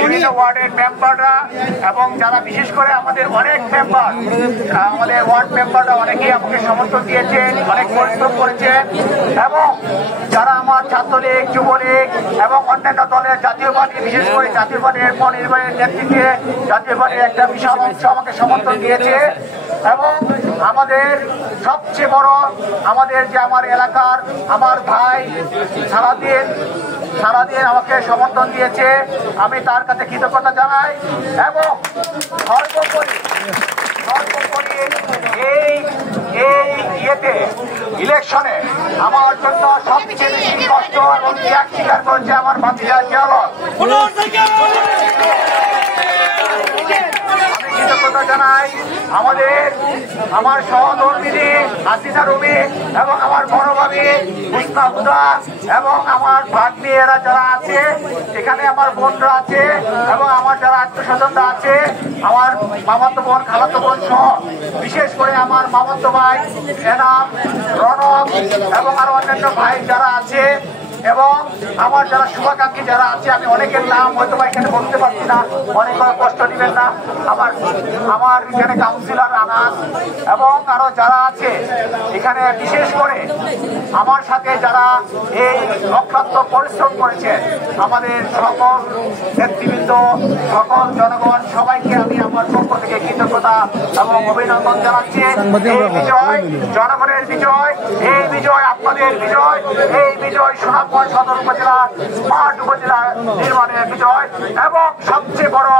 বিভিন্ন ওয়ার্ডের মেম্বাররা এবং যারা বিশেষ করে আমাদের অনেক মেম্বার, আমাদের ওয়ার্ড মেম্বাররা অনেকেই আমাকে সমর্থন দিয়েছেন, অনেক পরিশ্রম করেছেন এবং যারা আমার ছাত্রলীগ, যুবলীগ এবং অন্যান্য দলের জাতীয় পার্টি, বিশেষ করে জাতীয় পার্টির নির্বাহীর নেতৃত্বে জাতীয় পার্টির একটা বিশাল অংশ আমাকে সমর্থন দিয়েছে এবং আমাদের সবচেয়ে বড় আমাদের যে আমার এলাকার আমার ভাই সারাদিন আমাকে সমর্থন দিয়েছে, আমি তার কাছে কৃতজ্ঞতা জানাই এবং সর্বোপরি ইলেকশনে আমার জন্য সবচেয়ে বেশি কষ্ট এবং ত্যাগ স্বীকার করেছে আমার ভাতিজা জিয়াউল। আমি কৃতজ্ঞতা জানাই আমার সহধর্মিনী হাসিনা রুমি এবং আমার বড় ভাবি হুসনা হুদা এবং আমার ভাগ্নি, এরা যারা আছে এখানে, আমার বোনরা আছে এবং আমার যারা আত্মস্বজনরা আছে, আমার মামাতো বোন, খালাতো বোন সহ বিশেষ করে আমার মামাতো ভাই এনাম, রনক এবং আরো অন্যান্য ভাই যারা আছে এবং আমার যারা শুভাকাঙ্ক্ষী যারা আছে, আমি অনেকের নাম হয়তো বা এখানে বলতে পারছি না, অনেক কষ্ট নেবেন না। আমার এখানে কাউন্সিলর আনাস এবং আরো যারা আছে এখানে, বিশেষ করে আমার সাথে যারা এই অক্লান্ত পরিশ্রম করেছে, আমাদের সকল নেতৃবৃন্দ, সকল জনগণ, সবাইকে আমি আমার পক্ষ থেকে কৃতজ্ঞতা এবং অভিনন্দন জানাচ্ছি। এই বিজয় জনগণের বিজয়, এই বিজয় আপনাদের বিজয়, এই বিজয় সুনামগঞ্জ সদর উপজেলার স্মার্ট উপজেলা নির্মাণের বিজয় এবং সবচেয়ে বড়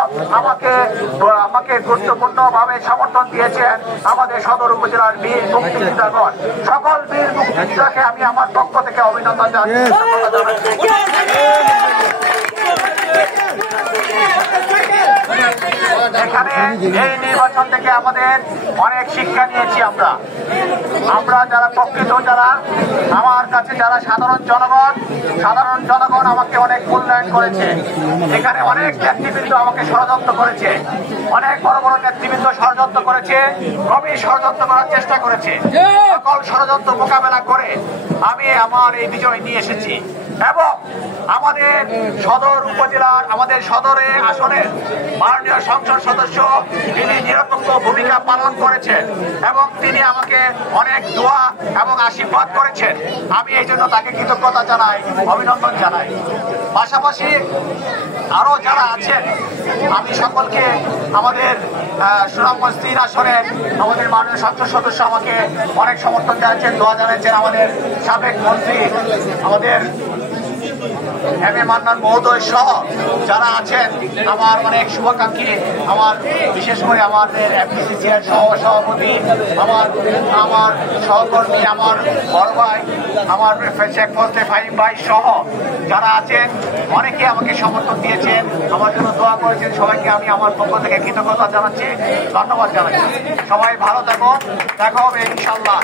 আমাকে গুরুত্বপূর্ণ ভাবে সমর্থন দিয়েছেন আমাদের সদর উপজেলার বীর মুক্তিযোদ্ধাগণ। সকল বীর মুক্তিযোদ্ধাকে আমি আমার পক্ষ থেকে অভিনন্দন জানাচ্ছি। এখানে এই নির্বাচন থেকে আমাদের অনেক শিক্ষা নিয়েছি। আমরা যারা প্রকৃত, যারা আমার কাছে যারা সাধারণ জনগণ আমাকে অনেক মূল্যায়ন করেছে। এখানে অনেক নেতৃবৃন্দ আমাকে ষড়যন্ত্র করেছে, অনেক বড় বড় নেতৃবৃন্দ ষড়যন্ত্র করেছে, গভীর ষড়যন্ত্র করার চেষ্টা করেছে। সকল ষড়যন্ত্র মোকাবেলা করে আমি আমার এই বিজয় নিয়ে এসেছি এবং আমাদের সদর উপজেলার, আমাদের সদরে আসনের মাননীয় সংসদ সদস্য, তিনি নিরপেক্ষ ভূমিকা পালন করেছেন এবং তিনি আমাকে অনেক দোয়া এবং আশীর্বাদ করেছেন। আমি এই জন্য তাকে কৃতজ্ঞতা জানাই, অভিনন্দন জানাই। পাশাপাশি আরো যারা আছেন, আমি সকলকে, আমাদের সুনামগঞ্জ 3 আসনের আমাদের মাননীয় সংসদ সদস্য আমাকে অনেক সমর্থন জানাচ্ছেন, দোয়া জানাচ্ছেন। আমাদের সাবেক মন্ত্রী, আমাদের এম এ মান্নান মহোদয় সহ যারা আছেন, আমার অনেক শুভাকাঙ্ক্ষী, আমার বিশেষ করে আমাদের এফপিসিসিআর সভাপতি, আমার সহকর্মী, আমার বড় ভাই, আমার শেখ ফজলে ফাহিম ভাই সহ যারা আছেন, অনেকে আমাকে সমর্থন দিয়েছেন, আমার জন্য দোয়া করেছেন। সবাইকে আমি আমার পক্ষ থেকে কৃতজ্ঞতা জানাচ্ছি, ধন্যবাদ জানাচ্ছি। সবাই ভালো থাকুন, দেখা হবে ইনশাল্লাহ।